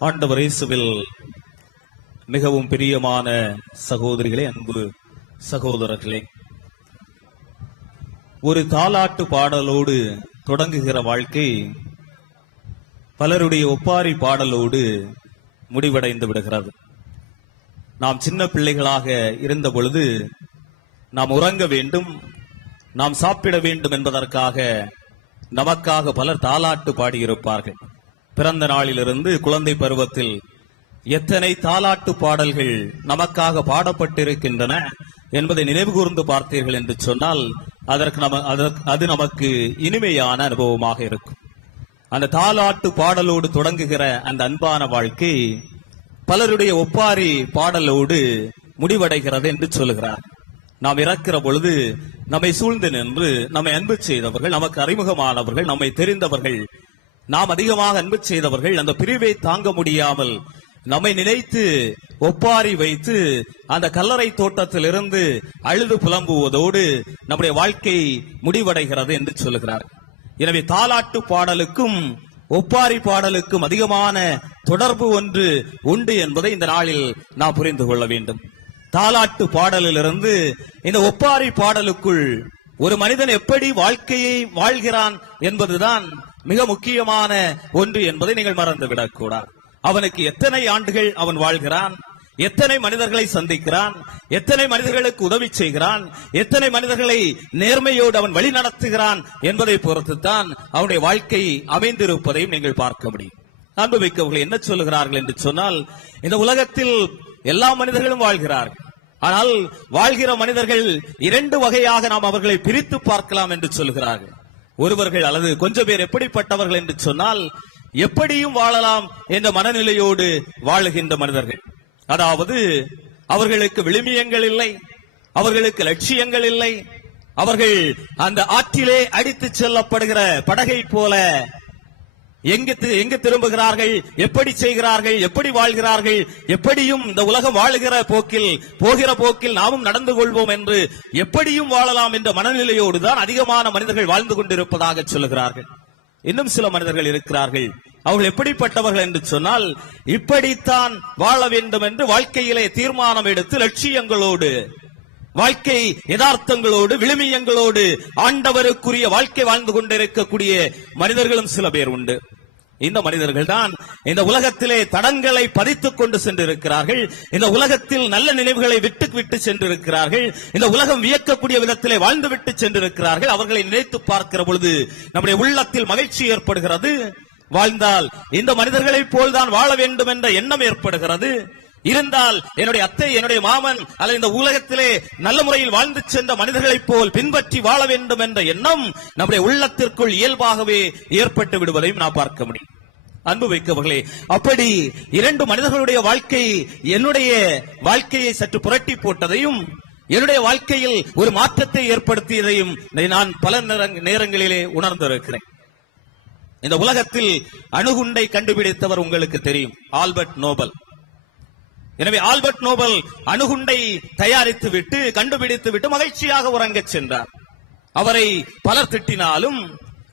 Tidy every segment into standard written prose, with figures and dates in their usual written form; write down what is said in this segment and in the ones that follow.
ஆண்டவர் இயேசுவில் மிகவும் பிரியமான சகோதரிகளே, அன்பு சகோதரர்களே, ஒரு தாலாட்டு பாடலோடு தொடங்குகிற வாழ்க்கை பலருடைய ஒப்பாரி பாடலோடு முடிவடைந்து விடுகிறது. நாம் சின்ன பிள்ளைகளாக இருந்த பொழுது நாம் உறங்க வேண்டும், நாம் சாப்பிட வேண்டும் என்பதற்காக நமக்காக பலர் தாலாட்டு பாடியிருப்பார்கள். பிறந்த நாளிலிருந்து குழந்தை பருவத்தில் எத்தனை தாலாட்டு பாடல்கள் நமக்காக பாடப்பட்டிருக்கின்றன என்பதை நினைவு கூர்ந்து பார்த்தீர்கள் என்று சொன்னால் அது நமக்கு இனிமையான அனுபவமாக இருக்கும். அந்த தாலாட்டு பாடலோடு தொடங்குகிற அந்த அன்பான வாழ்க்கை பலருடைய ஒப்பாரி பாடலோடு முடிவடைகிறது என்று சொல்லுகிறார். நாம் இறக்கிற பொழுது நம்மை சூழ்ந்து நின்று நம்மை அன்பு செய்தவர்கள், நமக்கு அறிமுகமானவர்கள், நம்மை தெரிந்தவர்கள், நாம் அதிகமாக அன்பு செய்தவர்கள் அந்த பிரிவை தாங்க முடியாமல் நம்மை நினைத்து ஒப்பாரி வைத்து அந்த கல்லறை தோட்டத்தில் இருந்து அழுது புலம்புவதோடு நம்முடைய வாழ்க்கை முடிவடைகிறது என்று சொல்லுகிறார். எனவே தாலாட்டு பாடலுக்கும் ஒப்பாரி பாடலுக்கும் அதிகமான தொடர்பு ஒன்று உண்டு என்பதை இந்த நாளில் நாம் புரிந்து கொள்ள வேண்டும். தாலாட்டு பாடலிலிருந்து இந்த ஒப்பாரி பாடலுக்குள் ஒரு மனிதன் எப்படி வாழ்க்கையை வாழ்கிறான் என்பதுதான் மிக முக்கியமான ஒன்று என்பதை நீங்கள் மறந்துவிடக் கூடாது. அவனுக்கு எத்தனை ஆண்டுகள் அவன் வாழ்கிறான், எத்தனை மனிதர்களை சந்திக்கிறான், எத்தனை மனிதர்களுக்கு உதவி செய்கிறான், எத்தனை மனிதர்களை நேர்மையோடு அவன் வழி நடத்துகிறான் என்பதை பொறுத்துத்தான் அவனுடைய வாழ்க்கை அமைந்திருப்பதையும் நீங்கள் பார்க்க முடியும். அனுபவிக்கவர்கள் என்ன சொல்லுகிறார்கள் என்று சொன்னால், இந்த உலகத்தில் எல்லா மனிதர்களும் வாழ்கிறார்கள். ஆனால் வாழ்கிற மனிதர்கள் இரண்டு வகையாக நாம் அவர்களை பிரித்து பார்க்கலாம் என்று சொல்கிறார்கள். ஒருவர்கள் அல்லது கொஞ்சம் பேர் எப்படிப்பட்டவர்கள் என்று சொன்னால், எப்படியும் வாழலாம் என்ற மனநிலையோடு வாழுகின்ற மனிதர்கள். அதாவது அவர்களுக்கு விழுமியங்கள் இல்லை, அவர்களுக்கு லட்சியங்கள் இல்லை, அவர்கள் அந்த ஆற்றிலே அடித்து செல்லப்படுகிற படகை போல எங்கு திரும்புகிறார்கள், எப்படி செய்கிறார்கள், எப்படி வாழ்கிறார்கள், எப்படியும் இந்த உலகம் வாழுகிற போகிற போக்கில் நாமும் நடந்து கொள்வோம் என்று எப்படியும் வாழலாம் என்ற மனநிலையோடு தான் அதிகமான மனிதர்கள் வாழ்ந்து கொண்டிருப்பதாக சொல்லுகிறார்கள். இன்னும் சில மனிதர்கள் இருக்கிறார்கள், அவர்கள் எப்படிப்பட்டவர்கள் என்று சொன்னால், இப்படித்தான் வாழ வேண்டும் என்று வாழ்க்கையிலே தீர்மானம் எடுத்து லட்சியங்களோடு, வாழ்க்கை யதார்த்தங்களோடு, விழுமியங்களோடு ஆண்டவருக்குரிய வாழ்க்கை வாழ்ந்து கொண்டிருக்கக்கூடிய மனிதர்களும் சில பேர் உண்டு. இந்த மனிதர்கள் தான் இந்த உலகத்திலே தடங்களை பதித்துக் கொண்டு சென்றிருக்கிறார்கள். இந்த உலகத்தில் நல்ல நினைவுகளை விட்டு சென்றிருக்கிறார்கள். இந்த உலகம் வியக்கக்கூடிய விதத்திலே வாழ்ந்து விட்டு சென்றிருக்கிறார்கள். அவர்களை நினைத்து பார்க்கிற பொழுது நம்முடைய உள்ளத்தில் மகிழ்ச்சி ஏற்படுகிறது. வாழ்ந்தால் இந்த மனிதர்களைப் போல்தான் வாழ வேண்டும் என்ற எண்ணம் ஏற்படுகிறது. இருந்தால் என்னுடைய அத்தை, என்னுடைய மாமன் அல்லது இந்த உலகத்திலே நல்ல முறையில் வாழ்ந்து சென்ற மனிதர்களைப் போல் பின்பற்றி வாழ வேண்டும் என்ற எண்ணம் நம்முடைய உள்ளத்திற்குள் இயல்பாகவே ஏற்பட்டு விடுவதையும் நாம் பார்க்க முடியும். அன்பு வைக்கவர்களே, அப்படி இரண்டு மனிதர்களுடைய வாழ்க்கை என்னுடைய வாழ்க்கையை சற்று புரட்டி போட்டதையும், என்னுடைய வாழ்க்கையில் ஒரு மாற்றத்தை ஏற்படுத்தியதையும் நான் பல நேரங்களிலே உணர்ந்திருக்கிறேன். இந்த உலகத்தில் அணுகுண்டை கண்டுபிடித்தவர் உங்களுக்கு தெரியும், ஆல்பர்ட் நோபல். எனவே ஆல்பர்ட் நோபல் அணுகுண்டை தயாரித்து விட்டு, கண்டுபிடித்து விட்டு மகிழ்ச்சியாக உறங்கச் சென்றார். அவரை பலர் திட்டினாலும்,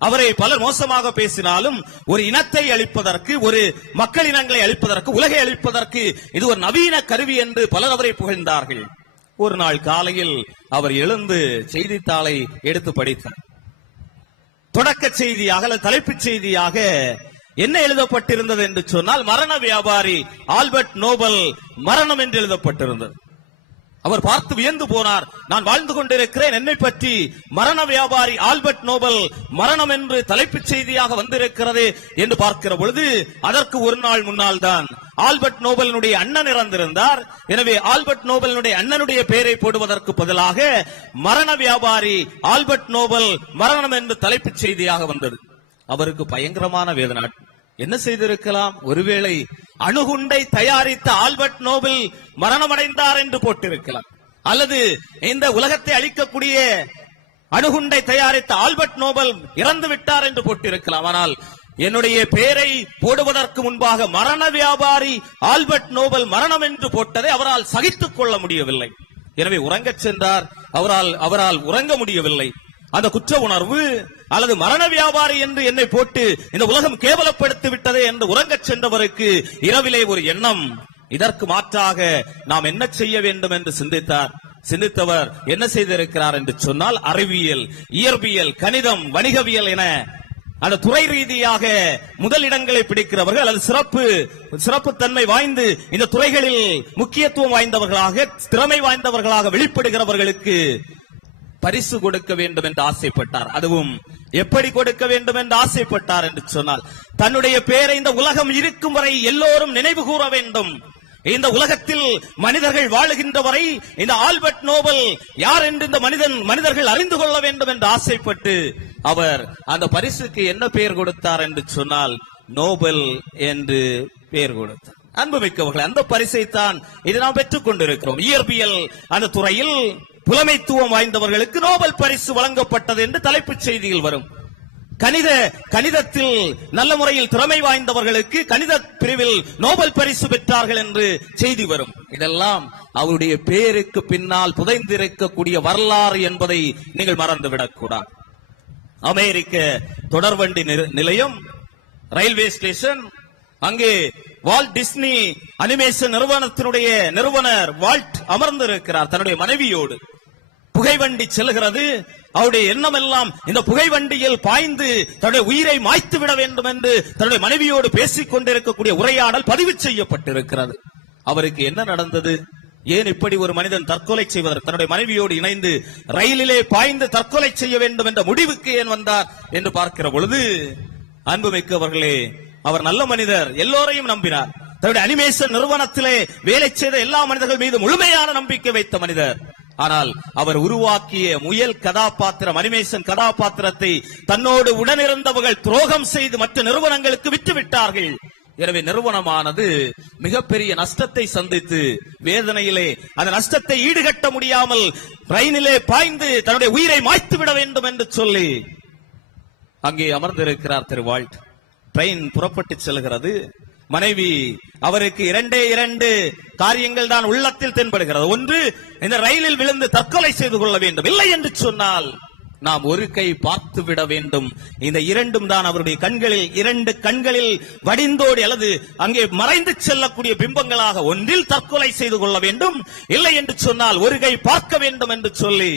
அவரை பலர் மோசமாக பேசினாலும், ஒரு இனத்தை அழிப்பதற்கு, ஒரு மக்கள் இனங்களை அழிப்பதற்கு, உலகை அழிப்பதற்கு இது ஒரு நவீன கருவி என்று பலர் அவரை புகழ்ந்தார்கள். ஒரு நாள் காலையில் அவர் எழுந்து செய்தித்தாளை எடுத்து படித்தார். தொடக்க செய்தியாக அல்லது தலைப்புச் செய்தியாக என்ன எழுதப்பட்டிருந்தது என்று சொன்னால், மரண வியாபாரி ஆல்பர்ட் நோபல் மரணம் என்று எழுதப்பட்டிருந்தது. அவர் பார்த்து வியந்து போனார். நான் வாழ்ந்து கொண்டிருக்கிறேன், என்னை பற்றி மரண வியாபாரி ஆல்பர்ட் நோபல் மரணம் என்று தலைப்புச் செய்தியாக வந்திருக்கிறது என்று பார்க்கிற பொழுது, அதற்கு ஒரு நாள் முன்னால் தான் ஆல்பர்ட் நோபலினுடைய அண்ணன் இறந்திருந்தார். எனவே ஆல்பர்ட் நோபலினுடைய அண்ணனுடைய பெயரை போடுவதற்கு பதிலாக மரண வியாபாரி ஆல்பர்ட் நோபல் மரணம் என்று தலைப்புச் செய்தியாக வந்தது. அவருக்கு பயங்கரமான வேதனை. என்ன செய்திருக்கலாம்? ஒருவேளை அணுகுண்டை தயாரித்த ஆல்பர்ட் நோபல் மரணமடைந்தார் என்று போட்டிருக்கலாம், அல்லது இந்த உலகத்தை அழிக்கக்கூடிய அணுகுண்டை தயாரித்த ஆல்பர்ட் நோபல் இறந்து விட்டார் என்று போட்டிருக்கலாம். ஆனால் என்னுடைய பெயரை போடுவதற்கு முன்பாக மரண வியாபாரி ஆல்பர்ட் நோபல் மரணம் என்று போட்டதை அவரால் சகித்துக் கொள்ள முடியவில்லை. எனவே உறங்கச் சென்றார். அவரால் உறங்க முடியவில்லை. அந்த குற்ற உணர்வு அல்லது மரண வியாபாரி என்று என்னை போட்டு இந்த உலகம் கேவலப்படுத்தி விட்டதே என்று உறங்கச் சென்றவருக்கு இரவிலே ஒரு எண்ணம். இதற்கு மாற்றாக நாம் என்ன செய்ய வேண்டும் என்று சிந்தித்தவர் என்ன செய்திருக்கிறார் என்று சொன்னால், அறிவியல், இயற்பியல், கணிதம், வணிகவியல் என அந்த துறை ரீதியாக முதலிடங்களை பிடிக்கிறவர்கள் அல்லது சிறப்பு தன்மை வாய்ந்து இந்த துறைகளில் முக்கியத்துவம் வாய்ந்தவர்களாக, திறமை வாய்ந்தவர்களாக வெளிப்படுகிறவர்களுக்கு பரிசு கொடுக்க வேண்டும் என்று ஆசைப்பட்டார். அதுவும் எப்படி கொடுக்க வேண்டும் என்று ஆசைப்பட்டார் என்று சொன்னால், தன்னுடைய பெயரை இந்த உலகம் இருக்கும் வரை எல்லோரும் நினைவு கூற வேண்டும். இந்த உலகத்தில் மனிதர்கள் வாழுகின்ற வரை இந்த ஆல்பர்ட் நோபல் யார் என்று இந்த மனிதர்கள் அறிந்து கொள்ள வேண்டும் என்று ஆசைப்பட்டு அவர் அந்த பரிசுக்கு என்ன பெயர் கொடுத்தார் என்று சொன்னால், நோபல் என்று பெயர் கொடுத்தார். அன்புமிக்கவர்கள், அந்த பரிசைத்தான் இது நாம் பெற்றுக் கொண்டிருக்கிறோம். இயற்பியல் அந்த துறையில் புலமைத்துவம் வாய்ந்தவர்களுக்கு நோபல் பரிசு வழங்கப்பட்டது என்று தலைப்புச் செய்தியில் வரும். கணிதத்தில் நல்ல முறையில் திறமை வாய்ந்தவர்களுக்கு கணித பிரிவில் நோபல் பரிசு பெற்றார்கள் என்று செய்தி வரும். இதெல்லாம் அவருடைய பெயருக்கு பின்னால் புதைந்திருக்கக்கூடிய வரலாறு என்பதை நீங்கள் மறந்துவிடக் கூடாது. அமெரிக்க தொடர்வண்டி நிலையம், ரயில்வே ஸ்டேஷன், அங்கே வால்ட் டிஸ்னி அனிமேஷன் நிறுவனத்தினுடைய நிறுவனர் வால்ட் அமர்ந்திருக்கிறார் தன்னுடைய மனைவியோடு. புகைவண்டி செல்கிறது. அவருடைய எண்ணம் எல்லாம் இந்த புகைவண்டியில் பாய்ந்து தன்னுடைய உயிரை மாய்த்து விட வேண்டும் என்று தன்னுடைய மனைவியோடு பேசிக் கொண்டிருக்கக்கூடிய உரையாடல் பதிவு செய்யப்பட்டிருக்கிறது. அவருக்கு என்ன நடந்தது? ஏன் இப்படி ஒரு மனிதன் தற்கொலை செய்வதற்கு தன்னுடைய மனைவியோடு இணைந்து ரயிலிலே பாய்ந்து தற்கொலை செய்ய வேண்டும் என்ற முடிவுக்கு ஏன் வந்தார் என்று பார்க்கிற பொழுது, அன்புமிக்கவர்களே, அவர் நல்ல மனிதர், எல்லோரையும் நம்பினார். தன்னுடைய அனிமேஷன் நிறுவனத்திலே வேலை செய்த எல்லா மனிதர்கள் மீது முழுமையான நம்பிக்கை வைத்த மனிதர். ஆனால் அவர் உருவாக்கிய முயல் கதாபாத்திரம், அனிமேஷன் கதாபாத்திரத்தை தன்னோடு உடனிருந்தவர்கள் துரோகம் செய்து மற்ற நிறுவனங்களுக்கு விட்டுவிட்டார்கள். எனவே நிறுவனமானது மிகப்பெரிய நஷ்டத்தை சந்தித்து வேதனையிலே அந்த நஷ்டத்தை ஈடுகட்ட முடியாமல் ரயிலிலே பாய்ந்து தன்னுடைய உயிரை மாய்த்து விட வேண்டும் என்று சொல்லி அங்கே அமர்ந்திருக்கிறார் திரு வால்ட். ட்ரெயின் புறப்பட்டு செல்கிறது. மனைவி அவருக்கு இரண்டு காரியங்கள் தான் உள்ளத்தில் தென்படுகிறது. ஒன்று, இந்த ரயிலில் விழுந்து தற்கொலை செய்து கொள்ள வேண்டும், இல்லை என்று சொன்னால் நாம் ஒரு கை பார்த்து விட வேண்டும். இந்த இரண்டும் தான் அவருடைய இரண்டு கண்களில் வடிந்தோடி அல்லது அங்கே மறைந்து செல்லக்கூடிய பிம்பங்களாக, ஒன்றில் தற்கொலை செய்து கொள்ள வேண்டும், இல்லை என்று சொன்னால் ஒரு கை பார்க்க வேண்டும் என்று சொல்லி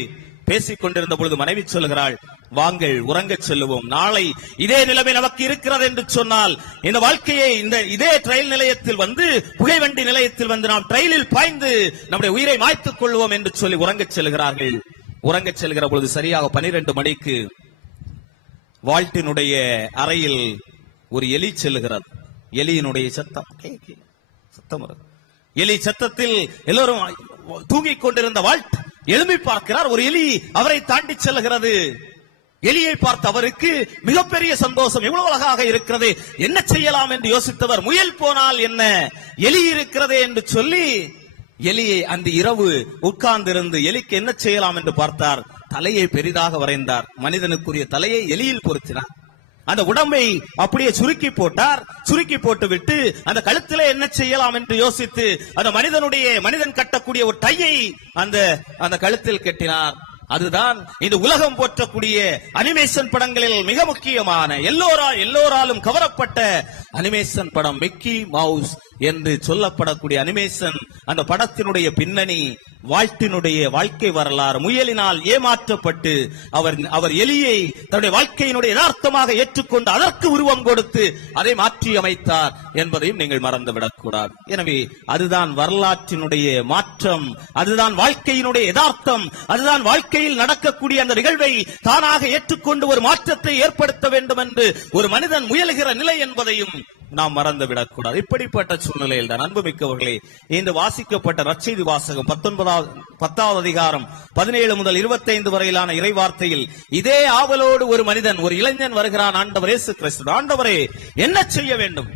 பேசிக் கொண்டிருந்த பொழுது மனைவி சொல்கிறாள், வாங்கள் உறங்கச் செல்லுவோம், நாளை இதே நிலைமை நமக்கு இருக்கிறது என்று சொன்னால் இந்த வாழ்க்கையை இதே ரயில் நிலையத்தில் வந்து, புகைவண்டி நிலையத்தில் வந்து நாம் ரயிலில் பாய்ந்து நம்முடைய உயிரை மாய்த்துக் கொள்வோம் என்று சொல்லி உறங்கச் செல்கிறார்கள். உறங்கச் செல்கிற பொழுது சரியாக 12 மணிக்கு வால்ட்டினுடைய அறையில் ஒரு எலி செல்லுகிறது. எலியினுடைய சத்தம் எலி சத்தத்தில் எல்லோரும் தூங்கிக் கொண்டிருந்த வால்ட் எழுப்பி பார்க்கிறார். ஒரு எலி அவரை தாண்டி செல்கிறது. எலியை பார்த்த அவருக்கு மிகப்பெரிய சந்தோஷம். எவ்வளவு அழகாக இருக்கிறது, என்ன செய்யலாம் என்று யோசித்தவர், முயல் போனால் என்ன, எலி இருக்கிறதே என்று சொல்லி எலியை அந்த இரவு உட்கார்ந்திருந்து எலிக்கு என்ன செய்யலாம் என்று பார்த்தார். தலையை பெரிதாக வரைந்தார். மனிதனுக்குரிய தலையை எலியில் பொருத்தினார். அந்த உடம்பை அப்படியே சுருக்கி போட்டார். சுருக்கி போட்டு விட்டு அந்த கழுத்திலே என்ன செய்யலாம் என்று யோசித்து அந்த மனிதன் கட்டக்கூடிய ஒரு டையை அந்த கழுத்தில் கட்டினார். அதுதான் இந்த உலகம் போற்றக்கூடிய அனிமேஷன் படங்களில் மிக முக்கியமான எல்லோராலும் கவரப்பட்ட அனிமேஷன் படம் மிக்கி மவுஸ் என்று சொல்லப்படக்கூடிய அனிமேஷன். அந்த படத்தினுடைய பின்னணி வால்ட்டினுடைய வாழ்க்கை வரலாறு. முயலினால் ஏமாற்றப்பட்டு அவர் எலியை தன்னுடைய வாழ்க்கையினுடைய யதார்த்தமாக ஏற்றுக்கொண்டு அதற்கு உருவம் கொடுத்து அதை மாற்றி அமைத்தார் என்பதையும் நீங்கள் மறந்துவிடக் கூடாது. எனவே அதுதான் வரலாற்றினுடைய மாற்றம், அதுதான் வாழ்க்கையினுடைய யதார்த்தம், அதுதான் வாழ்க்கையில் நடக்கக்கூடிய அந்த நிகழ்வை தானாக ஏற்றுக்கொண்டு ஒரு மாற்றத்தை ஏற்படுத்த வேண்டும் என்று ஒரு மனிதன் முயலுகிற நிலை என்பதையும் நாம் மறந்துவிடக் கூடாது. இப்படிப்பட்ட சூழ்நிலையில் தான் அன்புமிக்கவர்களே, இன்று வாசிக்கப்பட்ட நற்செய்தி வாசகம் 10வது அதிகாரம் 17 முதல் 25 வரையிலான இறைவார்த்தையில் இதே ஆவலோடு ஒரு மனிதன், ஒரு இளைஞன் வருகிறான். ஆண்டவர் இயேசு கிறிஸ்து, ஆண்டவரே என்ன செய்ய வேண்டும்?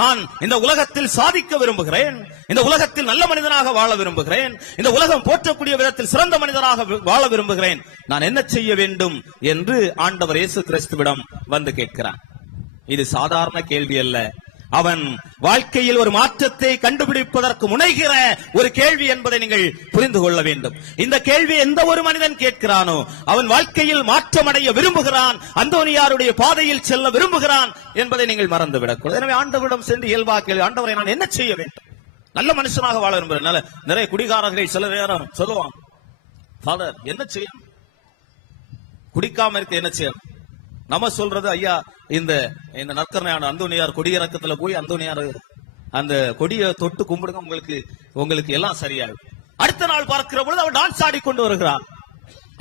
நான் இந்த உலகத்தில் சாதிக்க விரும்புகிறேன், இந்த உலகத்தில் நல்ல மனிதனாக வாழ விரும்புகிறேன், இந்த உலகம் போற்றக்கூடிய விதத்தில் சிறந்த மனிதனாக வாழ விரும்புகிறேன், நான் என்ன செய்ய வேண்டும் என்று ஆண்டவர் இயேசு கிறிஸ்துவிடம் வந்து கேட்கிறான். இது சாதாரண கேள்வி அல்ல. அவன் வாழ்க்கையில் ஒரு மாற்றத்தை கண்டுபிடிப்பதற்கு முனைகிற ஒரு கேள்வி என்பதை நீங்கள் புரிந்து கொள்ள வேண்டும். இந்த கேள்வி எந்த ஒரு மனிதன் கேட்கிறானோ அவன் வாழ்க்கையில் மாற்றமடைய விரும்புகிறான், அந்தோனியாருடைய பாதையில் செல்ல விரும்புகிறான் என்பதை நீங்கள் மறந்துவிடக்கூடாது. எனவே ஆண்டவரிடம் சென்று இயல்பாக கேள்வி, ஆண்டவரை நான் என்ன செய்ய வேண்டும், நல்ல மனுஷனாக வாழ விரும்புகிறேன். நிறைய குடிகாரர்கள் சில நேரம் சொல்லுவான், ஃபாதர் என்ன செய்யணும், குடிக்காம இருக்க என்ன செய்யணும். நம்ம சொல்றது, ஐயா இந்த நற்கரணையான அந்தோனியார் கொடியிறக்கத்துல போய் அந்தோனியார் அந்த கொடியை தொட்டு கும்பிடுங்க, உங்களுக்கு எல்லாம் சரியாகும். அடுத்த நாள் பார்க்கிற பொழுது அவர் டான்ஸ் ஆடி கொண்டு வருகிறார்.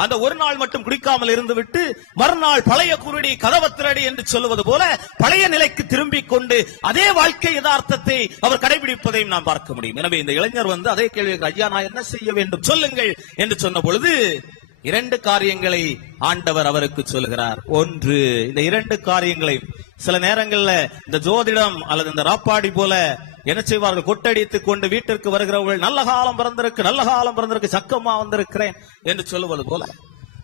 அந்த ஒரு நாள் மட்டும் குடிக்காமல் இருந்து விட்டு மறுநாள் பழைய குருடி கதவத்திரடி என்று சொல்லுவது போல பழைய நிலைக்கு திரும்பிக் கொண்டு அதே வாழ்க்கை யதார்த்தத்தை அவர் கடைபிடிப்பதையும் நாம் பார்க்க முடியும். எனவே இந்த இளைஞர் அதே கேள்வி, ஐயா நான் என்ன செய்ய வேண்டும் சொல்லுங்கள் என்று சொன்ன பொழுது 2 காரியங்களை ஆண்டவர் அவருக்கு சொல்லுகிறார். ஒன்று, இந்த 2 காரியங்களை சில நேரங்கள்ல இந்த ஜோதிடம் அல்லது இந்த ராப்பாடி போல என்ன செய்வார்கள், கொட்டடித்துக் கொண்டு வீட்டிற்கு வருகிறவர்கள் நல்ல காலம் பிறந்திருக்கு சக்கமா வந்திருக்கிறேன் என்று சொல்லுவது போல,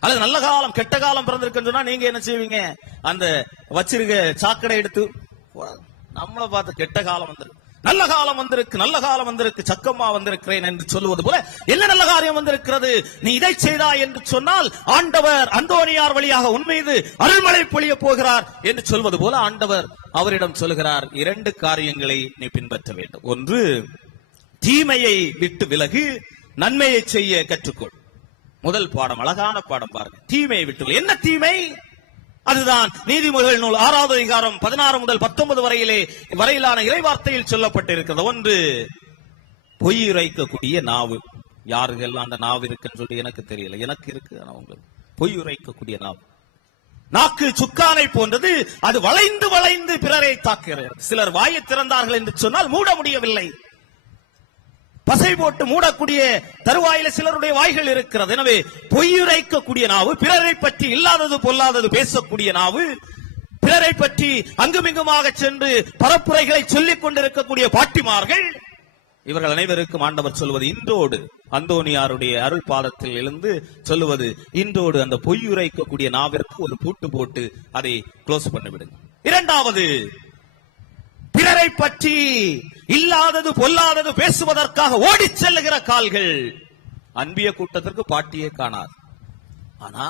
அல்லது நல்ல காலம் கெட்ட காலம் பிறந்திருக்குன்னு சொன்னா நீங்க என்ன செய்வீங்க, அந்த வச்சிருக்க சாக்கடை எடுத்து நம்மளை பார்த்து கெட்ட காலம் வந்திருக்கு, நல்ல காலம் வந்திருக்கு சக்கமா வந்திருக்கிறேன் என்று சொல்லுவது போல, என்ன நல்ல காரியம் வந்திருக்கிறது, நீ இதை செய்தா என்று சொன்னால் ஆண்டவர் அந்தோனியார் வழியாக உன் மீது அருள்மழை பொழிய போகிறார் என்று சொல்வது போல ஆண்டவர் அவரிடம் சொல்லுகிறார், 2 காரியங்களை நீ பின்பற்ற வேண்டும். ஒன்று, தீமையை விட்டு விலகு, நன்மையை செய்ய கற்றுக்கொள். முதல் பாடம், அழகான பாடம் பாருங்க. தீமையை விட்டு, என்ன தீமை? அதுதான் நீதிமொழிகள் நூல் 6வது அதிகாரம் 16 முதல் 19 வரையிலான இறைவார்த்தையில் சொல்லப்பட்டிருக்கிறது. ஒன்று, பொய் உரைக்கக்கூடிய நாவு. யாருக்கெல்லாம் அந்த நாவு இருக்குன்னு சொல்லி எனக்கு தெரியல, எனக்கு இருக்கு. பொய் உரைக்கக்கூடிய நாவு, நாக்கு சுக்கானை போன்றது, அது வளைந்து வளைந்து பிறரை தாக்குகிறது. சிலர் வாயை திறந்தார்கள் என்று சொன்னால் மூட முடியவில்லை, பசை போட்டு மூடக்கூடிய தருவாயில சிலருடைய வாய்கள் இருக்கிறது. எனவே பொய்யுரைக்கக்கூடிய நாவு, பிறரை பற்றி இல்லாதது பொல்லாதது பேசக்கூடிய நாவு, பிறரை பற்றி அங்குமிங்குமாக சென்று பரப்புரைகளை சொல்லிக் கொண்டிருக்கக்கூடிய பாட்டிமார்கள், இவர்கள் அனைவருக்கும் ஆண்டவர் சொல்வது, இன்றோடு அந்தோனியாருடைய அருள் பாதத்தில் எழுந்து சொல்லுவது, இன்றோடு அந்த பொய்யுரைக்கக்கூடிய நாவிற்கு ஒரு பூட்டு போட்டு அதை க்ளோஸ் பண்ணிவிடுங்க. 2வது, பிறரை பற்றி இல்லாதது பொல்லாதது பேசுவதற்காக ஓடி செல்லுகிற கால்கள். அன்பிய கூட்டத்திற்கு பாட்டியே காணாது. ஆனா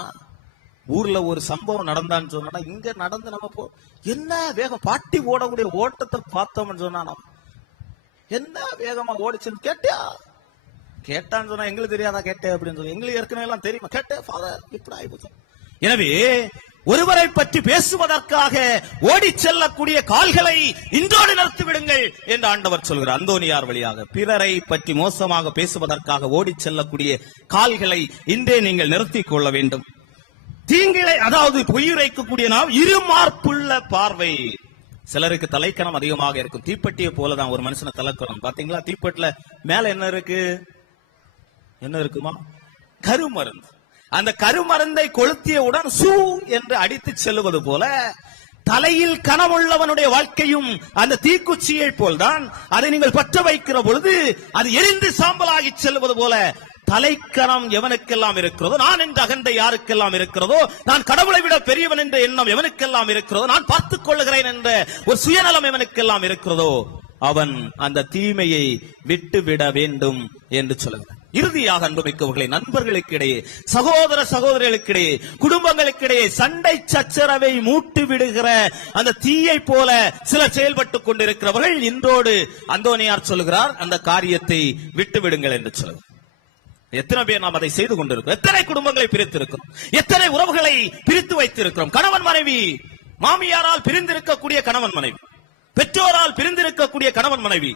ஊர்ல ஒரு சம்பவம் நடந்தான்னு சொன்னா, இங்க நடந்து நம்ம என்ன வேகம், பாட்டி ஓடக்கூடிய ஓட்டத்தை பார்த்தோம்னு சொன்னா என்ன வேகமா ஓடிச்சுன்னு கேட்டான்னு சொன்னா, எங்களுக்கு தெரியாதா கேட்டேன் அப்படின்னு சொல்லி, எங்களுக்கு ஏற்கனவே எல்லாம் தெரியுமா கேட்டேன் ஃபாதர் இப்படி ஆயிடுச்சு. எனவே ஒருவரை பற்றி பேசுவதற்காக ஓடி செல்லக்கூடிய கால்களை இன்றோடு நிறுத்தி விடுங்கள் என்று ஆண்டவர் சொல்கிறார். அந்தோனியார் வழியாக பிறரை பற்றி மோசமாக பேசுவதற்காக ஓடி செல்லக்கூடிய கால்களை இன்றே நீங்கள் நிறுத்திக் கொள்ள வேண்டும். தீங்கிலை, அதாவது பொய்யுரைக்கக்கூடிய நாம் இருமார்ப்புள்ள பார்வை. சிலருக்கு தலைக்கணம் அதிகமாக இருக்கும். தீப்பெட்டியை போலதான் ஒரு மனுஷனை தலைக்கணும். பாத்தீங்களா, தீப்பெட்டில மேல என்ன இருக்குமா, கருமருந்து. அந்த கருமருந்தை கொளுத்தியவுடன் சூ என்று அடித்து செல்லுவது போல தலையில் கனவுள்ளவனுடைய வாழ்க்கையும் அந்த தீக்குச்சியை போல்தான். அதை நீங்கள் பற்ற வைக்கிற பொழுது அது எரிந்து சாம்பலாகி செல்வது போல தலைக்கணம் எவனுக்கெல்லாம் இருக்கிறதோ, நான் என்ற அகந்தை யாருக்கெல்லாம் இருக்கிறதோ, நான் கடவுளை விட பெரியவன் என்ற எண்ணம் எவனுக்கெல்லாம் இருக்கிறதோ, நான் பார்த்துக் கொள்ளுகிறேன் என்ற ஒரு சுயநலம் எவனுக்கெல்லாம் இருக்கிறதோ, அவன் அந்த தீமையை விட்டுவிட வேண்டும் என்று சொல்லுகிறார். இறுதியாக அன்புமிக்கவர்களை, நண்பர்களுக்கு இடையே, சகோதர சகோதரிகளுக்கிடையே, குடும்பங்களுக்கிடையே சண்டை சச்சரவை மூட்டி விடுகிற அந்த தீயை போல சிலர் செயல்பட்டுக் கொண்டிருக்கிறவர்கள், இன்றோடு அந்தோனியார் சொல்லுகிறார், அந்த காரியத்தை விட்டு விடுங்கள் என்று சொல்லுகிறார். எத்தனை பேர் நாம் அதை செய்து கொண்டிருக்கிறோம்? எத்தனை குடும்பங்களை பிரித்திருக்கிறோம்? எத்தனை உறவுகளை பிரித்து வைத்திருக்கிறோம்? கணவன் மனைவி, மாமியாரால் பிரிந்திருக்கக்கூடிய கணவன் மனைவி, பெற்றோரால் பிரிந்திருக்கக்கூடிய கணவன் மனைவி,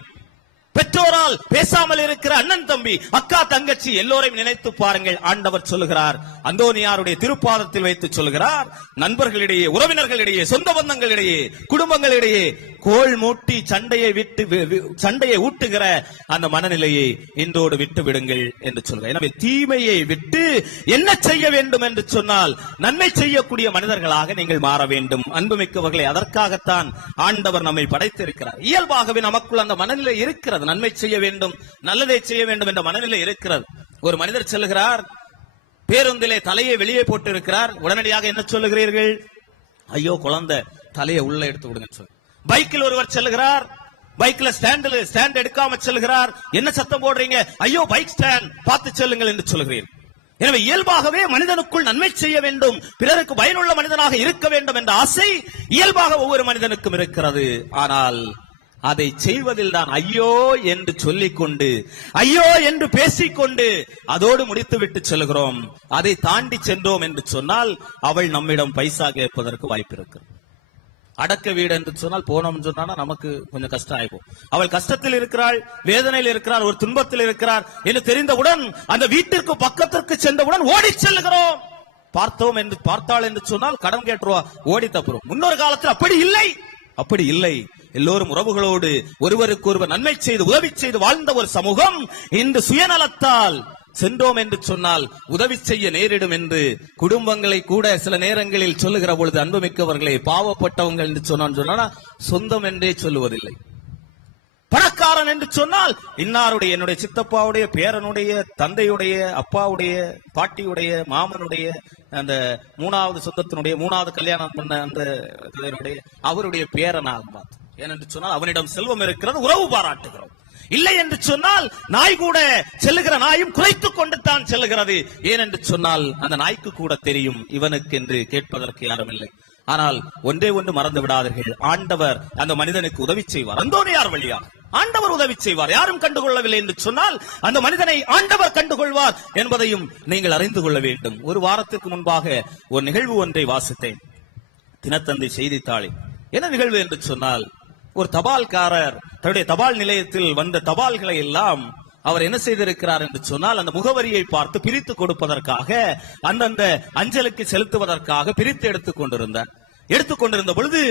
பெற்றோரால் பேசாமல் இருக்கிற அண்ணன் தம்பி, அக்கா தங்கச்சி, எல்லோரையும் நினைத்து பாருங்கள். ஆண்டவர் சொல்லுகிறார், அந்தோனியாருடைய திருப்பாதத்தில் வைத்து சொல்லுகிறார், நண்பர்களிடையே, உறவினர்களிடையே, சொந்த பந்தங்களிடையே, குடும்பங்களிடையே கோள் மூட்டி சண்டையை ஊட்டுகிற அந்த மனநிலையை இன்றோடு விட்டு விடுங்கள் என்று சொல்கிறார். எனவே தீமையை விட்டு என்ன செய்ய வேண்டும் என்று சொன்னால் நன்மை செய்யக்கூடிய மனிதர்களாக நீங்கள் மாற வேண்டும். அன்புமிக்கவர்களை, அதற்காகத்தான் ஆண்டவர் நம்மை படைத்திருக்கிறார். இயல்பாகவே நமக்குள் அந்த மனநிலை இருக்கிறது. நன்மை செய்ய வேண்டும், நல்லதை செய்ய வேண்டும் என்ற மனநிலை இருக்கிறது. ஒரு மனிதர் செல்கிறார், பேருந்திலே தலையை வெளியே போட்டு இருக்கிறார். உடனடியாக என்ன சொல்லுகிறீர்கள்? ஐயோ குழந்தை, தலையை உள்ள எடுத்து விடுங்க. பைக்கில் ஒருவர் செல்லுகிறார், பைக்ல ஸ்டாண்ட் எடுக்காம செல்கிறார். என்ன சத்தம் போடுறீங்க? ஐயோ பைக் ஸ்டாண்ட் பார்த்து செல்லுங்கள் என்று சொல்கிறீர்கள். எனவே இயல்பாகவே மனிதனுக்குள் நன்மை செய்ய வேண்டும், பிறருக்கு பயனுள்ள மனிதனாக இருக்க வேண்டும் என்ற ஆசை இயல்பாக ஒவ்வொரு மனிதனுக்கும் இருக்கிறது. ஆனால் அதை செய்வதில் தான் ஐயோ என்று சொல்லிக்கொண்டு, ஐயோ என்று பேசிக்கொண்டு அதோடு முடித்துவிட்டு செல்கிறோம். அதை தாண்டி சென்றோம் என்று சொன்னால் அவள் நம்மிடம் பைசா கேட்பதற்கு வாய்ப்பு இருக்கு. அடக்க வீடு என்று சொன்னால் போனோம்னு சொன்னா நமக்கு கொஞ்சம் கஷ்டம் ஆயிடும். அவள் கஷ்டத்தில் இருக்கிறாள், வேதனையில் இருக்கிறார், ஒரு துன்பத்தில் இருக்கிறார் என்று தெரிந்தவுடன் அந்த வீட்டிற்கு பக்கத்திற்கு சென்றவுடன் ஓடி செல்கிறோம். பார்த்தாள் என்று சொன்னால் கடன் கேட்டுருவா, ஓடி தப்புறோம். முன்னொரு காலத்தில் அப்படி இல்லை. எல்லோரும் உறவுகளோடு ஒருவருக்கு ஒருவர் நன்மை செய்து உதவி செய்து வாழ்ந்த ஒரு சமூகம் இன்று சுயநலத்தால் சென்றோம் என்று சொன்னால் உதவி செய்ய நேரிடும் என்று குடும்பங்களை கூட சில நேரங்களில் சொல்லுகிற பொழுது, அன்புமிக்கவர்களே, பாவப்பட்டவங்க என்று சொன்னா சொந்தம் என்றே சொல்லுவதில்லை. பணக்காரன் என்று சொன்னால் இன்னாருடைய, என்னுடைய சித்தப்பாவுடைய, பேரனுடைய, தந்தையுடைய, அப்பாவுடைய, பாட்டியுடைய, மாமனுடைய, அந்த மூணாவது சொந்தத்தினுடைய மூணாவது கல்யாணம் பண்ண அந்த அவருடைய பேரனாக பார்த்து, ஏனென்று சொன்னால் அவனிடம் செல்வம் இருக்கிறது, உறவு பாராட்டுகிறோம். இல்லை என்று சொன்னால் நாய் கூட செல்லுகிற நாயும் குறைத்துக் கொண்டு தான் செல்லுகிறது. ஏனென்று சொன்னால் அந்த நாய்க்கு கூட தெரியும் இவனுக்கு என்று கேட்பதற்கு யாரும் இல்லை. ஆனால் ஒன்றே ஒன்று மறந்து விடாதீர்கள், ஆண்டவர் அந்த மனிதனுக்கு உதவி செய்வார். அந்தோனியார் வழியாக ஆண்டவர் உதவி செய்வார். யாரும் கண்டுகொள்ளவில்லை என்று சொன்னால் அந்த மனிதனை ஆண்டவர் கண்டுகொள்வார் என்பதையும் நீங்கள் அறிந்து கொள்ள வேண்டும். ஒரு வாரத்திற்கு முன்பாக ஒரு நிகழ்வு ஒன்றை வாசித்தேன் தினத்தந்தி செய்தித்தாளில். என்ன நிகழ்வு என்று சொன்னால், ஒரு தபால்காரர் தன்னுடைய தபால் நிலையத்தில் வந்த தபால்களை எல்லாம் அவர் என்ன செய்திருக்கிறார் என்று சொன்னால், அந்த முகவரியை பார்த்து பிரித்து கொடுப்பதற்காக, அந்தந்த அஞ்சலுக்கு செலுத்துவதற்காக பிரித்து எடுத்துக்கொண்டிருந்த பொழுது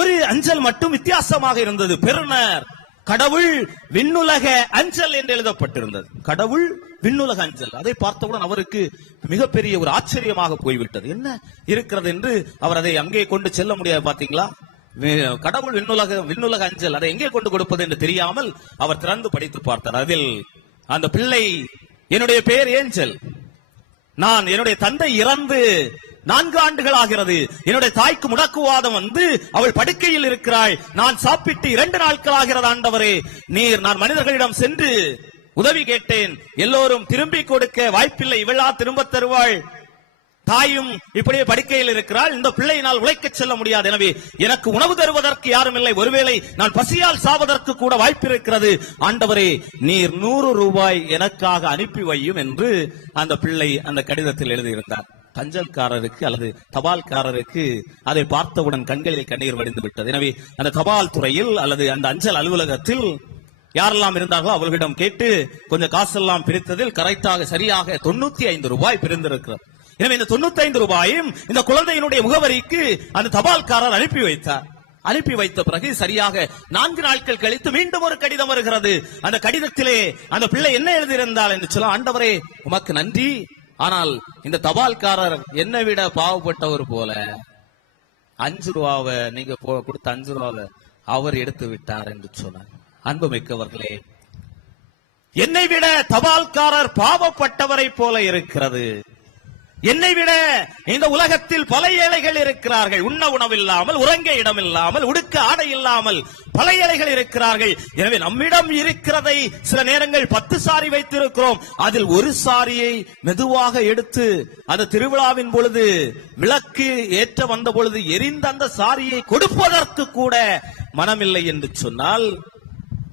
ஒரு அஞ்சல் மட்டும் வித்தியாசமாக இருந்தது. பெறுநர் கடவுள் விண்ணுலக அஞ்சல் என்று எழுதப்பட்டிருந்தது. கடவுள் விண்ணுலக அஞ்சல். அதை பார்த்தவுடன் அவருக்கு மிகப்பெரிய ஒரு ஆச்சரியமாக போய்விட்டது. என்ன இருக்கிறது என்று அவர் அதை அங்கே கொண்டு செல்ல முடியாது. பாத்தீங்களா, கடவுள் விண்ணுலக அஞ்சல், அதை எங்கே கொண்டு கொடுப்பது என்று தெரியாமல் அவர் திறந்து படித்து பார்த்தார். அதில் அந்த பிள்ளை, என்னுடைய பெயர் ஏஞ்சல், நான் என்னுடைய தந்தை இறந்து 4 ஆண்டுகள் ஆகிறது, என்னுடைய தாய்க்கு முடக்குவாதம் வந்து அவள் படுக்கையில் இருக்கிறாள், நான் சாப்பிட்டு 2 நாட்கள் ஆகிறது ஆண்டவரே, நீர், நான் மனிதர்களிடம் சென்று உதவி கேட்டேன், எல்லோரும் திரும்பி கொடுக்க வாய்ப்பில்லை, இவளா திரும்ப தருவாள், தாயும் இப்படியே படுக்கையில் இருக்கிறாள், இந்த பிள்ளையினால் உழைக்க செல்ல முடியாது, எனவே எனக்கு உணவு தருவதற்கு யாரும் இல்லை, ஒருவேளை நான் பசியால் சாவதற்கு கூட வாய்ப்பு இருக்கிறது, ஆண்டவரே நீர் 100 ரூபாய் எனக்காக அனுப்பி வையும் என்று அந்த பிள்ளை அந்த கடிதத்தில் எழுதியிருந்தார். அஞ்சல்காரருக்கு அல்லது தபால்காரருக்கு அதை பார்த்தவுடன் கண்களில் கண்ணீர் வடிந்து விட்டது. எனவே அந்த தபால் துறையில் அல்லது அந்த அஞ்சல் அலுவலகத்தில் யாரெல்லாம் இருந்தார்களோ அவர்களிடம் கேட்டு கொஞ்சம் காசெல்லாம் பிரித்ததில் கரெக்டாக சரியாக 95 ரூபாய் பிரிந்திருக்கிறது. எனவே இந்த 95 ரூபாயும் இந்த குழந்தையினுடைய முகவரிக்கு அந்த தபால்காரர் அனுப்பி வைத்த பிறகு சரியாக 4 நாட்கள் கழித்து மீண்டும் ஒரு கடிதம் வருகிறது. அந்த கடிதத்திலே அந்த பிள்ளை என்ன எழுதியிருந்தால் என்று சொல்ல, ஆண்டவரே உமக்கு நன்றி, ஆனால் இந்த தபால்காரர் என்னை விட பாவப்பட்டவர் போல 5 ரூபாவை நீங்க கொடுத்த 5 ரூபாவை அவர் எடுத்து விட்டார் என்று சொன்னார். அன்புமிக்கவர்களே, என்னை விட தபால்காரர் பாவப்பட்டவரை போல இருக்கிறது. என்னை விட இந்த உலகத்தில் பல ஏழைகள் இருக்கிறார்கள். உண்ண உணவில்லாமல், உறங்க இடம் இல்லாமல், உடுக்க ஆடை இல்லாமல் பல ஏழைகள் இருக்கிறார்கள். எனவே நம்மிடம் இருக்கிறதை சில நேரங்கள் 10 சாரி வைத்திருக்கிறோம். அதில் ஒரு சாரியை மெதுவாக எடுத்து அந்த திருவிழாவின் பொழுது விளக்கு ஏற்ற வந்த பொழுது எரிந்த அந்த சாரியை கொடுப்பதற்கு கூட மனமில்லை என்று சொன்னால்,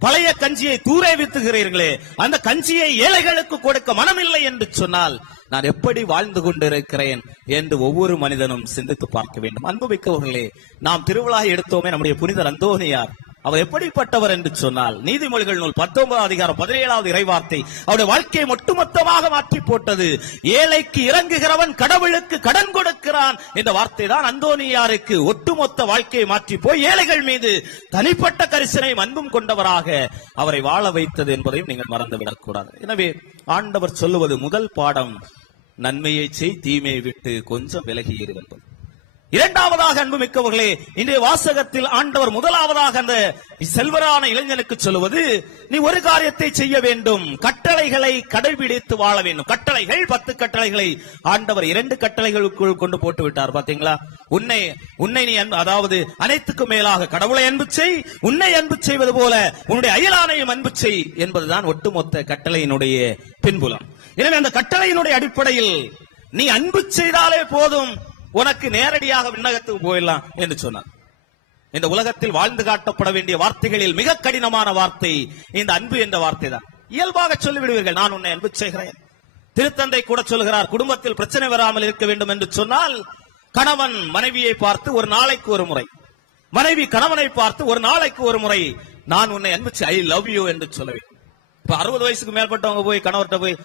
பழைய கஞ்சியை தூரே வித்துகிறீர்களே, அந்த கஞ்சியை ஏழைகளுக்கு கொடுக்க மனமில்லை என்று சொன்னால் நான் எப்படி வாழ்ந்து கொண்டிருக்கிறேன் என்று ஒவ்வொரு மனிதனும் சிந்தித்து பார்க்க வேண்டும். அன்புமிக்கவர்களே, நாம் திருவிழா எடுத்தோமே, நம்முடைய புனிதர் அந்தோனியார் அவர் எப்படிப்பட்டவர் என்று சொன்னால், நீதிமொழிகள் நூல் 19 அதிகாரம் 17வது இறைவார்த்தை அவருடைய வாழ்க்கையை ஒட்டுமொத்தமாக மாற்றி போட்டது. ஏழைக்கு இறங்குகிறவன் கடவுளுக்கு கடன் கொடுக்கிறான் என்ற வார்த்தை தான் அந்தோனியாருக்கு ஒட்டுமொத்த வாழ்க்கையை மாற்றி போய் ஏழைகள் மீது தனிப்பட்ட கரிசனையும் அன்பும் கொண்டவராக அவரை வாழ வைத்தது என்பதையும் நீங்கள் மறந்துவிடக் கூடாது. எனவே ஆண்டவர் சொல்லுவது முதல் பாடம், நன்மையை செய், தீமையை விட்டு கொஞ்சம் விலகி இருங்கள். இரண்டாவதாக அன்பு மிக்கவர்களே, இன்றைய வாசகத்தில் ஆண்டவர் முதலாவதாக அந்த செல்வரான இளைஞனுக்கு சொல்லுவது, நீ ஒரு காரியத்தை செய்ய வேண்டும், கட்டளைகளை கடைபிடித்து வாழ வேண்டும். கட்டளைகள் 10 கட்டளைகளை ஆண்டவர் 2 கட்டளைகளுக்குள் கொண்டு போட்டு விட்டார். பாத்தீங்களா? உன்னை நீ அதாவது அனைத்துக்கும் மேலாக கடவுளை அன்பு செய், உன்னை அன்பு செய்வது போல உன்னுடைய அயலானையும் அன்பு செய் என்பதுதான் ஒட்டுமொத்த கட்டளையினுடைய பின்புலம். எனவே அந்த கட்டளையினுடைய அடிப்படையில் நீ அன்பு செய்தாலே போதும், உனக்கு நேரடியாக விண்ணகத்துக்கு போயிடலாம் என்று சொன்னார். இந்த உலகத்தில் வாழ்ந்து காட்டப்பட வேண்டிய வார்த்தைகளில் மிக கடினமான வார்த்தை இந்த அன்பு என்ற வார்த்தை தான். இயல்பாக சொல்லிவிடுவீர்கள், நான் உன்னை அன்பு செய்கிறேன். திருத்தந்தை கூட சொல்கிறார், குடும்பத்தில் பிரச்சனை வராமல் இருக்க வேண்டும் என்று சொன்னால் கணவன் மனைவியை பார்த்து ஒரு நாளைக்கு ஒரு முறை, மனைவி கணவனை பார்த்து ஒரு நாளைக்கு ஒரு முறை நான் உன்னை அன்பு ஐ லவ் யூ என்று சொல்லுவேன். இப்ப 60 வயசுக்கு மேற்பட்டவங்க போய் கணவர்கிட்ட போய்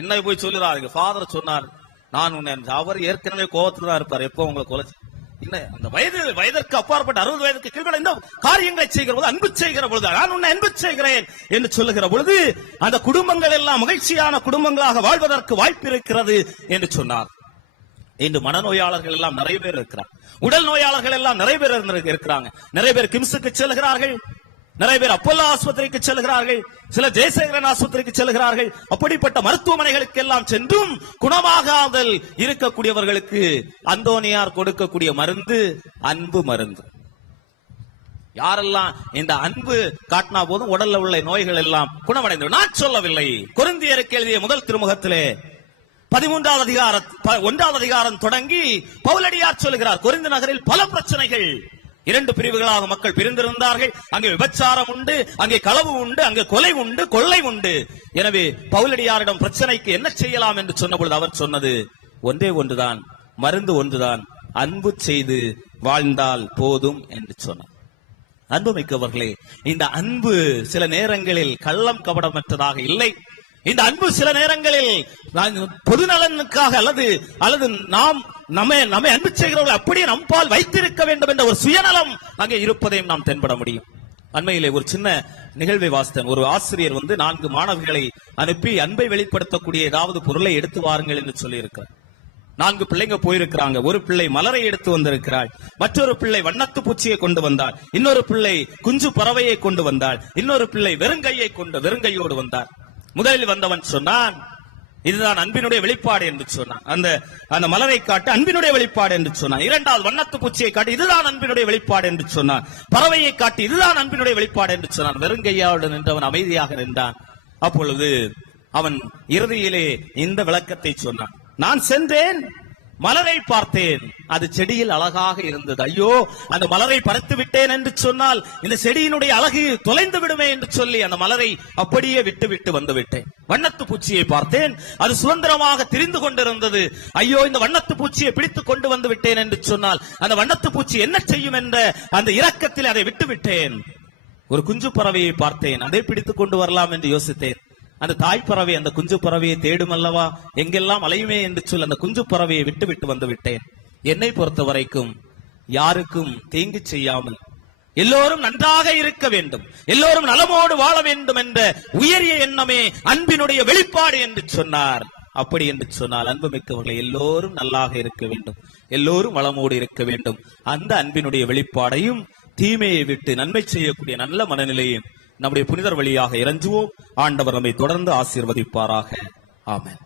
இன்னும் போய் சொல்லுறாரு, ஃபாதர் சொன்னார் நான் உன்னை, அவர் ஏற்கனவே கோபத்துல தான் இருப்பார், எப்போ உங்களை கொலை இன்னும் அந்த வயதிற்கு அப்பாற்பட்ட 60 வயதுக்கு கீழே இந்த காரியங்களை செய்கிற போது, அன்பு செய்கிற பொழுது, நான் உன்னை அன்பு செய்கிறேன் என்று சொல்லுகிற பொழுது அந்த குடும்பங்கள் எல்லாம் மகிழ்ச்சியான குடும்பங்களாக வாழ்வதற்கு வாய்ப்பு இருக்கிறது என்று சொன்னார். இன்று மனநோயாளர்கள் எல்லாம் நிறைய பேர் இருக்கிறார், உடல் நோயாளர்கள் எல்லாம் நிறைய பேர் இருக்கிறாங்க. நிறைய பேர் கிம்ஸுக்கு செல்கிறார்கள், நிறைய பேர் அப்போலோ ஆஸ்பத்திரிக்கு செல்கிறார்கள், சில ஜெயசேகரன் ஆஸ்பத்திரிக்கு செல்கிறார்கள். அப்படிப்பட்ட மருத்துவமனைகளுக்கு எல்லாம் சென்றும் குணமாகாமல் இருக்கக்கூடியவர்களுக்கு அந்தோனியார் கொடுக்கக்கூடிய மருந்து அன்பு மருந்து. யாரெல்லாம் இந்த அன்பு காட்டினா போதும் உடல்ல உள்ள நோய்கள் எல்லாம் குணமடைந்து. நான் சொல்லவில்லை, கொரிந்தியருக்கு எழுதிய முதல் திருமுகத்திலே 13வது அதிகாரம் தொடங்கி பவுலடியார் சொல்லுகிறார், கொரிந்து நகரில் பல பிரச்சனைகள், 2 பிரிவுகளாக மக்கள் பிரிந்திருந்தார்கள். அங்கே விபச்சாரம் உண்டு, அங்கே களவு உண்டு, அங்கே கொலை உண்டு, கொள்ளை உண்டு. எனவே பவுலடியாரிடம் பிரச்சனைக்கு என்ன செய்யலாம் என்று சொன்ன பொழுது அவர் சொன்னது ஒன்றே ஒன்றுதான், மருந்து ஒன்றுதான், அன்பு செய்து வாழ்ந்தால் போதும் என்று சொன்னார். அன்புமிக்கவர்களே, இந்த அன்பு சில நேரங்களில் கள்ளம் கபடமற்றதாக இல்லை. இந்த அன்பு சில நேரங்களில் பொது நலனுக்காக அல்லது நம்மை அன்பு செய்கிறவர்கள் அப்படியே நம்பால் வைத்திருக்க வேண்டும் என்ற ஒரு சுயநலம் அங்கே இருப்பதையும் நாம் தென்பட முடியும். அண்மையிலே ஒரு சின்ன நிகழ்வை வாசித்தேன். ஒரு ஆசிரியர் 4 மாணவர்களை அனுப்பி அன்பை வெளிப்படுத்தக்கூடிய ஏதாவது பொருளை எடுத்து வாருங்கள் என்று சொல்லி இருக்கிறார். 4 பிள்ளைங்க போயிருக்கிறாங்க. ஒரு பிள்ளை மலரை எடுத்து வந்திருக்கிறாள், மற்றொரு பிள்ளை வண்ணத்து பூச்சியை கொண்டு வந்தாள், இன்னொரு பிள்ளை குஞ்சு பறவையை கொண்டு வந்தாள், இன்னொரு பிள்ளை வெறுங்கையோடு வந்தார். முதலில் வந்தவன் சொன்னான், இதுதான் அன்பினுடைய வெளிப்பாடு என்று சொன்னான். அந்த மலரை காட்டு அன்பினுடைய வெளிப்பாடு என்று சொன்னான். இரண்டாவது வண்ணத்து பூச்சியை காட்டி இதுதான் அன்பினுடைய வெளிப்பாடு என்று சொன்னான். பறவையை காட்டி இதுதான் அன்பினுடைய வெளிப்பாடு என்று சொன்னான். வெறுங்கையோடு நின்றவன் அமைதியாக நின்றான். அப்பொழுது அவன் இறுதியிலே இந்த விளக்கத்தை சொன்னான், நான் சென்றேன், மலரை பார்த்தேன், அது செடியில் அழகாக இருந்தது. ஐயோ, அந்த மலரை பறித்து விட்டேன் என்று சொன்னால் இந்த செடியினுடைய அழகு தொலைந்து விடுமே என்று சொல்லி அந்த மலரை அப்படியே விட்டு வந்து விட்டேன். வண்ணத்து பூச்சியை பார்த்தேன், அது சுதந்திரமாக திரிந்து கொண்டிருந்தது. ஐயோ, இந்த வண்ணத்து பூச்சியை பிடித்து கொண்டு வந்து விட்டேன் என்று சொன்னால் அந்த வண்ணத்து பூச்சி என்ன செய்யும் என்ற அந்த இரக்கத்தில் அதை விட்டு விட்டேன். ஒரு குஞ்சு பறவையை பார்த்தேன், அதை பிடித்துக் கொண்டு வரலாம் என்று யோசித்தேன். அந்த தாய் பறவை அந்த குஞ்சு பறவையை தேடும் அல்லவா, எங்கெல்லாம் அலையுமே என்று சொல்லி அந்த குஞ்சு பறவையை விட்டு வந்து விட்டேன். என்னை பொறுத்த வரைக்கும் யாருக்கும் தீங்கு செய்யாமல் எல்லோரும் நன்றாக இருக்க வேண்டும், எல்லோரும் நலமோடு வாழ வேண்டும் என்ற உயரிய எண்ணமே அன்பினுடைய வெளிப்பாடு என்று சொன்னார். அப்படி என்று சொன்னால் அன்புமிக்கவர்களை எல்லோரும் நல்லாக இருக்க வேண்டும், எல்லோரும் வளமோடு இருக்க வேண்டும். அந்த அன்பினுடைய வெளிப்பாடையும் தீமையை விட்டு நன்மை செய்யக்கூடிய நல்ல மனநிலையும் நம்முடைய புனிதர் வழியாக இறைஞ்சுவோம். ஆண்டவர் நம்மை தொடர்ந்து ஆசீர்வதிப்பாராக. ஆமென்.